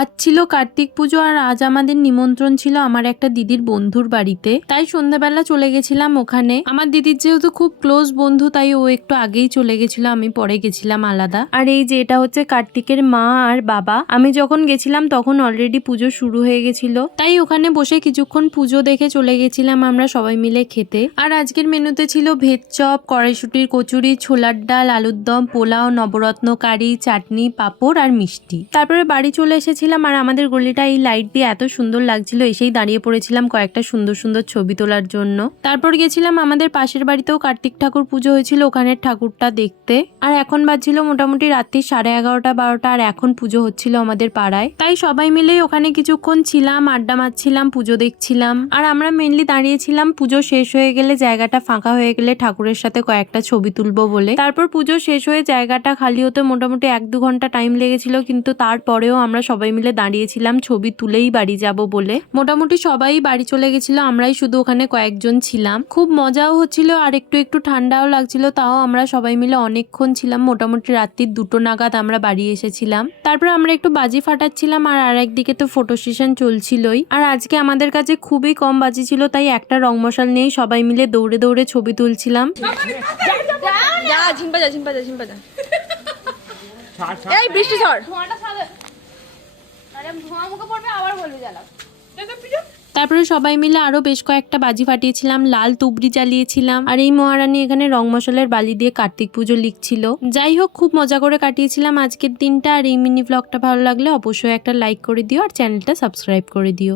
আজ ছিল কার্তিক পুজো আর আজ আমাদের নিমন্ত্রণ ছিল আমার একটা দিদির বন্ধুর বাড়িতে, তাই সন্ধ্যাবেলা চলে গেছিলাম ওখানে। আমার দিদির যেহেতু খুব ক্লোজ বন্ধু তাই ও একটু আগেই চলে গেছিল, আমি পরে গেছিলাম আলাদা। আর এই যে এটা হচ্ছে কার্তিকের মা আর বাবা। আমি যখন গেছিলাম তখন অলরেডি পুজো শুরু হয়ে গেছিল, তাই ওখানে বসে কিছুক্ষণ পুজো দেখে চলে গেছিলাম আমরা সবাই মিলে খেতে। আর আজকের মেনুতে ছিল ভেজ চপ, কড়াইশুটির কচুরি, ছোলার ডাল, আলুর দম, পোলাও, নবরত্ন কারি, চাটনি, পাঁপড় আর মিষ্টি। তারপরে বাড়ি চলে এসেছিলাম আর আমাদের গলিটা এই লাইট দিয়ে এত সুন্দর লাগছিল, এসেই দাঁড়িয়ে পড়েছিলাম কয়েকটা সুন্দর সুন্দর ছবি তোলার জন্য। তারপর গেছিলাম আমাদের পাশের বাড়িতেও কার্তিক ঠাকুর পুজো হয়েছিল, ওখানের ঠাকুরটা দেখতে। আর এখন বাজছিল মোটামুটি রাত্রি 11:30-12টা, আর এখন পুজো হচ্ছিল আমাদের পাড়ায়। তাই সবাই মিলেই ওখানে কিছুক্ষণ ছিলাম, আড্ডা মারছিলাম, পুজো দেখছিলাম। আর আমরা মেনলি দাঁড়িয়েছিলাম পুজো শেষ হয়ে গেলে, জায়গাটা ফাঁকা হয়ে গেলে ঠাকুরের সাথে কয়েকটা ছবি তুলবো বলে। তারপর পুজো শেষ হয়ে জায়গাটা খালি হতে মোটামুটি 1-2 ঘন্টা টাইম লেগেছিল, কিন্তু তারপরেও আমরা সবাই মিলে দাঁড়িয়েছিলাম ছবি তুলেই বাড়ি যাব বলে। মোটামুটি সবাই বাড়ি চলে গেছিল, আমরাই শুধু ওখানে কয়েকজন ছিলাম। খুব মজাও হচ্ছিল আর একটু একটু ঠান্ডাও লাগছিল, তাও আমরা সবাই মিলে অনেকক্ষণ ছিলাম। মোটামুটি রাত্রির 2টো নাগাদ আমরা বাড়ি এসেছিলাম। তারপর আমরা একটু বাজি ফাটাচ্ছিলাম আর আরেকদিকে তো ফটো সেশন চলছিলই। আর আজকে আমাদের কাছে খুবই কম বাজি ছিল, তাই একটা রং মশাল নিয়েই সবাই মিলে দৌড়ে দৌড়ে ছবি তুলছিলাম। এই বৃষ্টি ঝড় তারপরে সবাই মিলে আরো বেশ কয়েকটা বাজি ফাটিয়েছিলাম, লাল তুবড়ি জ্বালিয়েছিলাম। আর এই মহারানী এখানে রং মশালের বালি দিয়ে কার্তিক পুজো লিখছিল। যাই হোক, খুব মজা করে কাটিয়েছিলাম আজকের দিনটা। আর এই মিনি ব্লগটা ভালো লাগলে অবশ্যই একটা লাইক করে দিও আর চ্যানেলটা সাবস্ক্রাইব করে দিও।